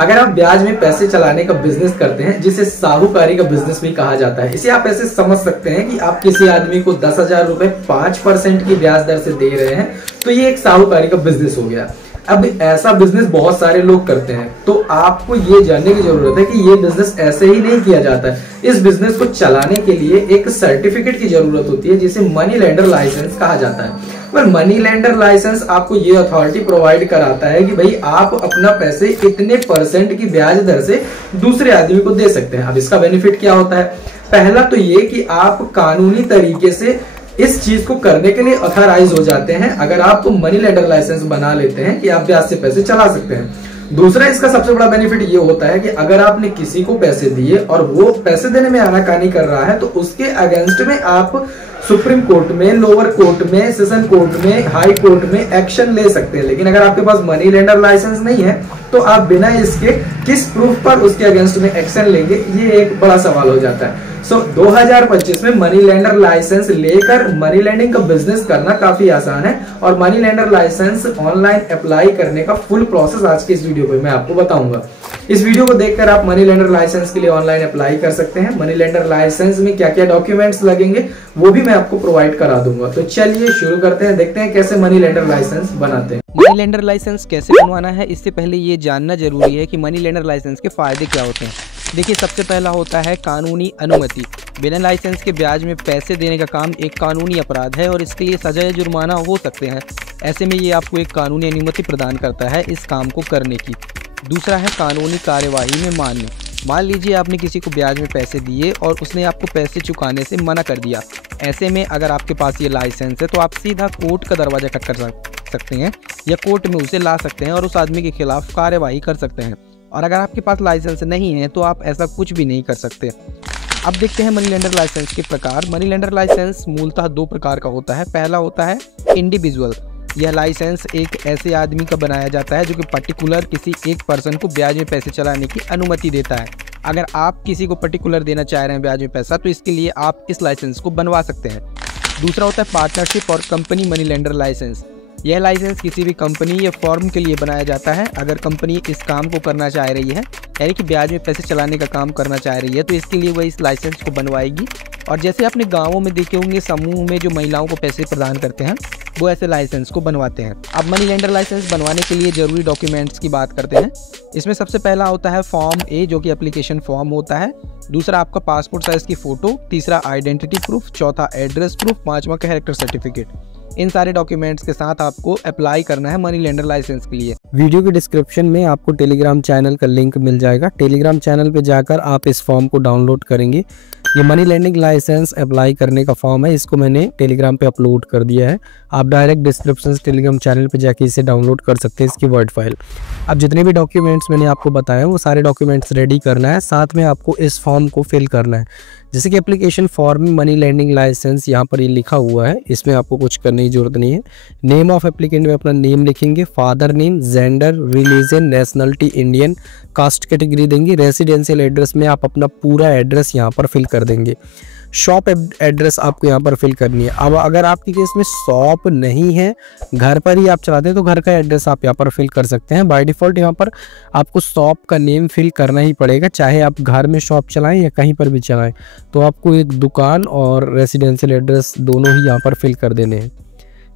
अगर आप ब्याज में पैसे चलाने का बिजनेस करते हैं, जिसे साहूकारी का बिजनेस भी कहा जाता है, इसे आप ऐसे समझ सकते हैं कि आप किसी आदमी को 10,000 रुपए 5% की ब्याज दर से दे रहे हैं, तो ये एक साहूकारी का बिजनेस हो गया। अब ऐसा बिजनेस बहुत सारे लोग करते हैं, तो आपको ये जानने की जरूरत है कि ये बिजनेस ऐसे ही नहीं किया जाता है। इस बिजनेस को चलाने के लिए एक सर्टिफिकेट की जरूरत होती है, जिसे मनी लेंडर लाइसेंस कहा जाता है। पर मनी लेंडर लाइसेंस आपको ये अथॉरिटी प्रोवाइड कराता है कि भाई आप अपना पैसे इतने % की ब्याज दर से दूसरे आदमी को दे सकते हैं। अब इसका बेनिफिट क्या होता है? पहला तो ये कि आप कानूनी तरीके से इस चीज को करने के लिए ऑथराइज हो जाते हैं, अगर आप मनी लेंडर लाइसेंस बना लेते हैं कि आप ब्याज से पैसे चला सकते हैं। दूसरा इसका सबसे बड़ा बेनिफिट ये होता है कि अगर आपने किसी को पैसे दिए और वो पैसे देने में आनाकानी कर रहा है, तो उसके अगेंस्ट में आप सुप्रीम कोर्ट में, लोअर कोर्ट में, सेशन कोर्ट में, हाई कोर्ट में एक्शन ले सकते हैं। लेकिन अगर आपके पास मनी लेंडर लाइसेंस नहीं है, तो आप बिना इसके किस प्रूफ पर उसके अगेंस्ट में एक्शन लेंगे, ये एक बड़ा सवाल हो जाता है। 2025 में मनी लेंडर लाइसेंस लेकर मनी लेंडिंग का बिजनेस करना काफी आसान है, और money lender licence online apply करने का फुल प्रोसेस आज के इस वीडियो पे मैं आपको बताऊंगा। इस वीडियो को देखकर आप मनी लेंडर लाइसेंस के लिए ऑनलाइन अप्लाई कर सकते हैं। मनी लेंडर लाइसेंस में क्या क्या डॉक्यूमेंट्स लगेंगे वो भी मैं आपको प्रोवाइड करा दूंगा। तो चलिए शुरू करते हैं, देखते हैं कैसे मनी लेंडर लाइसेंस बनाते हैं। मनी लेंडर लाइसेंस कैसे बनवाना है, इससे पहले ये जानना जरूरी है कि मनी लेंडर लाइसेंस के फायदे क्या होते हैं। देखिए, सबसे पहला होता है कानूनी अनुमति। बिना लाइसेंस के ब्याज में पैसे देने का काम एक कानूनी अपराध है और इसके लिए सजा या जुर्माना हो सकते हैं। ऐसे में ये आपको एक कानूनी अनुमति प्रदान करता है इस काम को करने की। दूसरा है कानूनी कार्यवाही में मान्य। मान लीजिए आपने किसी को ब्याज में पैसे दिए और उसने आपको पैसे चुकाने से मना कर दिया। ऐसे में अगर आपके पास ये लाइसेंस है तो आप सीधा कोर्ट का दरवाजा खटखटा सकते हैं या कोर्ट में उसे ला सकते हैं और उस आदमी के खिलाफ कार्यवाही कर सकते हैं। और अगर आपके पास लाइसेंस नहीं है तो आप ऐसा कुछ भी नहीं कर सकते। अब देखते हैं मनी लेंडर लाइसेंस के प्रकार। मनी लेंडर लाइसेंस मूलतः 2 प्रकार का होता है। पहला होता है इंडिविजुअल। यह लाइसेंस एक ऐसे आदमी का बनाया जाता है जो कि पर्टिकुलर किसी एक पर्सन को ब्याज में पैसे चलाने की अनुमति देता है। अगर आप किसी को पर्टिकुलर देना चाह रहे हैं ब्याज में पैसा, तो इसके लिए आप इस लाइसेंस को बनवा सकते हैं। दूसरा होता है पार्टनरशिप और कंपनी मनी लेंडर लाइसेंस। यह लाइसेंस किसी भी कंपनी या फर्म के लिए बनाया जाता है। अगर कंपनी इस काम को करना चाह रही है, यानी कि ब्याज में पैसे चलाने का काम करना चाह रही है, तो इसके लिए वह इस लाइसेंस को बनवाएगी। और जैसे आपने गांवों में देखे होंगे, समूह में जो महिलाओं को पैसे प्रदान करते हैं, वो ऐसे लाइसेंस को बनवाते हैं। अब मनी लेंडर लाइसेंस बनवाने के लिए जरूरी डॉक्यूमेंट्स की बात करते हैं। इसमें सबसे पहला होता है फॉर्म ए, जो कि एप्लीकेशन फॉर्म होता है। दूसरा आपका पासपोर्ट साइज की फोटो। तीसरा आइडेंटिटी प्रूफ। चौथा एड्रेस प्रूफ। 5वां कैरेक्टर सर्टिफिकेट। इन सारे डॉक्यूमेंट्स के साथ आपको अप्लाई करना है मनी लेंडर लाइसेंस के लिए। वीडियो के डिस्क्रिप्शन में आपको टेलीग्राम चैनल का लिंक मिल जाएगा। टेलीग्राम चैनल पे जाकर आप इस फॉर्म को डाउनलोड करेंगे। ये मनी लेंडिंग लाइसेंस अप्लाई करने का फॉर्म है, इसको मैंने टेलीग्राम पे अपलोड कर दिया है। आप डायरेक्ट डिस्क्रिप्शन से टेलीग्राम चैनल पे जाके इसे डाउनलोड कर सकते हैं, इसकी वर्ड फाइल। अब जितने भी डॉक्यूमेंट्स मैंने आपको बताया वो सारे डॉक्यूमेंट्स रेडी करना है, साथ में आपको इस फॉर्म को फिल करना है। जैसे कि एप्लीकेशन फॉर्म में मनी लेंडिंग लाइसेंस यहाँ पर ये लिखा हुआ है, इसमें आपको कुछ करने की जरूरत नहीं है। नेम ऑफ एप्लीकेंट में अपना नेम लिखेंगे, father name, gender, religion, nationality Indian, caste category देंगे। रेसिडेंशियल एड्रेस में आप अपना पूरा एड्रेस यहाँ पर फिल कर देंगे। शॉप एड्रेस आपको यहाँ पर फिल करनी है। अब अगर आपके केस में शॉप नहीं है, घर पर ही आप चलाते हैं, तो घर का एड्रेस आप यहाँ पर फिल कर सकते हैं। बाय डिफ़ॉल्ट यहाँ पर आपको शॉप का नेम फिल करना ही पड़ेगा, चाहे आप घर में शॉप चलाएं या कहीं पर भी चलाएं। तो आपको एक दुकान और रेसिडेंशियल एड्रेस दोनों ही यहाँ पर फिल कर देने हैं।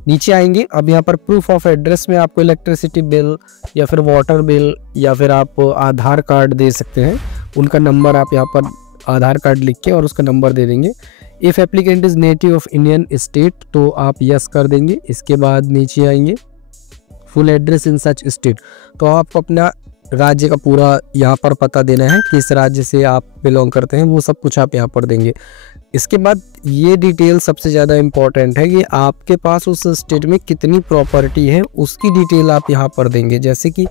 नीचे आएंगे, अब यहाँ पर प्रूफ ऑफ एड्रेस में आपको इलेक्ट्रिसिटी बिल या फिर वाटर बिल या फिर आप आधार कार्ड दे सकते हैं। उनका नंबर आप यहाँ पर आधार कार्ड लिख के और उसका नंबर दे देंगे। If applicant is native of Indian state, तो आप यस कर देंगे। इसके बाद नीचे आएंगे, full address in such state, तो आप अपना राज्य का पूरा यहाँ पर पता देना है, किस राज्य से आप बिलोंग करते हैं, वो सब कुछ आप यहाँ पर देंगे। इसके बाद ये डिटेल सबसे ज़्यादा इम्पॉर्टेंट है कि आपके पास उस स्टेट में कितनी प्रॉपर्टी है, उसकी डिटेल आप यहाँ पर देंगे। जैसे कि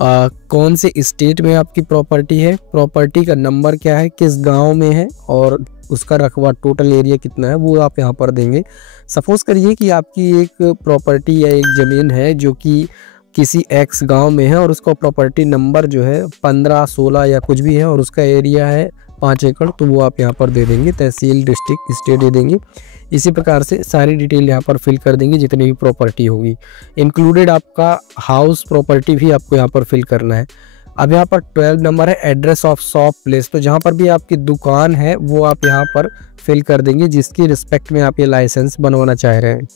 कौन से स्टेट में आपकी प्रॉपर्टी है, प्रॉपर्टी का नंबर क्या है, किस गांव में है और उसका रकबा टोटल एरिया कितना है, वो आप यहाँ पर देंगे। सपोज़ करिए कि आपकी एक प्रॉपर्टी या एक ज़मीन है जो कि किसी एक्स गांव में है और उसका प्रॉपर्टी नंबर जो है 15, 16 या कुछ भी है और उसका एरिया है 5 एकड़, तो वो आप यहाँ पर दे देंगे। तहसील, डिस्ट्रिक्ट, स्टेट दे देंगे। इसी प्रकार से सारी डिटेल यहाँ पर फिल कर देंगे जितनी भी प्रॉपर्टी होगी। इंक्लूडेड आपका हाउस प्रॉपर्टी भी आपको यहाँ पर फिल करना है। अब यहाँ पर 12 नंबर है एड्रेस ऑफ शॉप प्लेस, तो जहाँ पर भी आपकी दुकान है वो आप यहाँ पर फिल कर देंगे जिसकी रिस्पेक्ट में आप ये लाइसेंस बनवाना चाह रहे हैं।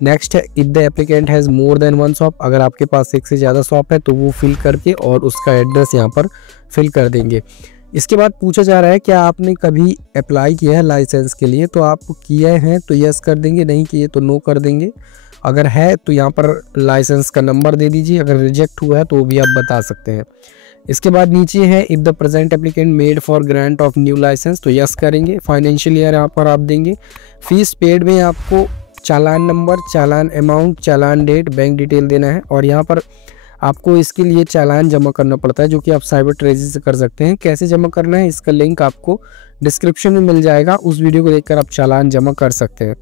नेक्स्ट है if the applicant has more than one shop, अगर आपके पास एक से ज़्यादा शॉप है तो वो फिल करके और उसका एड्रेस यहाँ पर फिल कर देंगे। इसके बाद पूछा जा रहा है क्या आपने कभी अप्लाई किया है लाइसेंस के लिए, तो आप किए हैं तो यस कर देंगे, नहीं किए तो नो कर देंगे। अगर है तो यहाँ पर लाइसेंस का नंबर दे दीजिए, अगर रिजेक्ट हुआ है तो वो भी आप बता सकते हैं। इसके बाद नीचे है if the present applicant made for grant of new licence, तो यस करेंगे। फाइनेंशियल ईयर यहाँ पर आप देंगे। फीस पेड में आपको चालान नंबर, चालान अमाउंट, चालान डेट, बैंक डिटेल देना है और यहाँ पर आपको इसके लिए चालान जमा करना पड़ता है जो कि आप साइबर ट्रेजरी से कर सकते हैं। कैसे जमा करना है इसका लिंक आपको डिस्क्रिप्शन में मिल जाएगा, उस वीडियो को देखकर आप चालान जमा कर सकते हैं।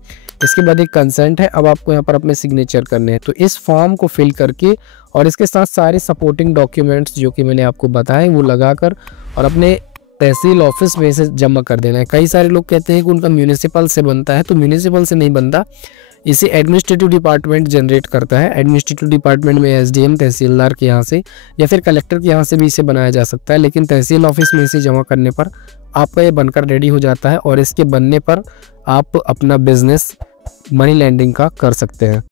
इसके बाद एक कंसेंट है, अब आपको यहाँ पर अपने सिग्नेचर करने हैं। तो इस फॉर्म को फिल करके और इसके साथ सारे सपोर्टिंग डॉक्यूमेंट्स जो कि मैंने आपको बताए वो लगाकर और अपने तहसील ऑफिस में से जमा कर देना है। कई सारे लोग कहते हैं कि उनका म्यूनिसिपल से बनता है, तो म्यूनिसिपल से नहीं बनता, इसे एडमिनिस्ट्रेटिव डिपार्टमेंट जनरेट करता है। एडमिनिस्ट्रेटिव डिपार्टमेंट में एसडीएम तहसीलदार के यहाँ से या फिर कलेक्टर के यहाँ से भी इसे बनाया जा सकता है, लेकिन तहसील ऑफिस में इसे जमा करने पर आपका ये बनकर रेडी हो जाता है और इसके बनने पर आप अपना बिजनेस मनी लैंडिंग का कर सकते हैं।